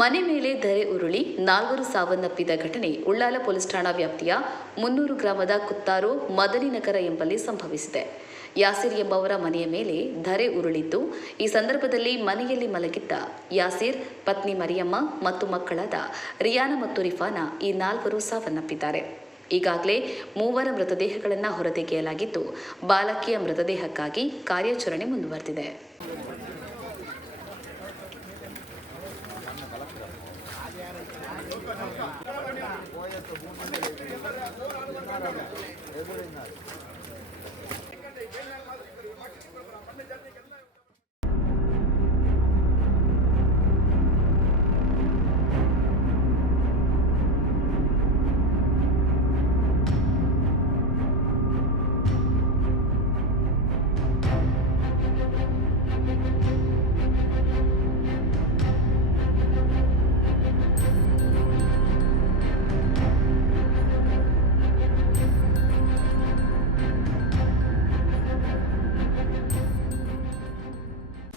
ಮನೆ ಮೇಲೆ ಧರೆ ಉರುಳಿ ನಾಲ್ವರು ಸಾವನ್ನಪ್ಪಿದ ಘಟನೆ ಉಳ್ಳಾಲ ಪೊಲೀಸ್ ಠಾಣಾ ವ್ಯಾಪ್ತಿಯ ಮುನ್ನೂರು ಗ್ರಾಮದ ಕುತ್ತಾರು ಮದನಿನಗರ ಎಂಬಲ್ಲಿ ಸಂಭವಿಸಿದೆ. ಯಾಸಿರ್ ಎಂಬವರ ಮನೆಯ ಮೇಲೆ ಧರೆ ಉರುಳಿದ್ದು, ಈ ಸಂದರ್ಭದಲ್ಲಿ ಮನೆಯಲ್ಲಿ ಮಲಗಿದ್ದ ಯಾಸಿರ್, ಪತ್ನಿ ಮರಿಯಮ್ಮ ಮತ್ತು ಮಕ್ಕಳಾದ ರಿಯಾನ ಮತ್ತು ರಿಫಾನಾ ಈ ನಾಲ್ವರು ಸಾವನ್ನಪ್ಪಿದ್ದಾರೆ. ಈಗಾಗಲೇ ಮೂವರ ಮೃತದೇಹಗಳನ್ನು ಹೊರತೆಗೆಯಲಾಗಿದ್ದು, ಬಾಲಕಿಯ ಮೃತದೇಹಕ್ಕಾಗಿ ಕಾರ್ಯಾಚರಣೆ ಮುಂದುವರೆದಿದೆ. ఎదురైనారు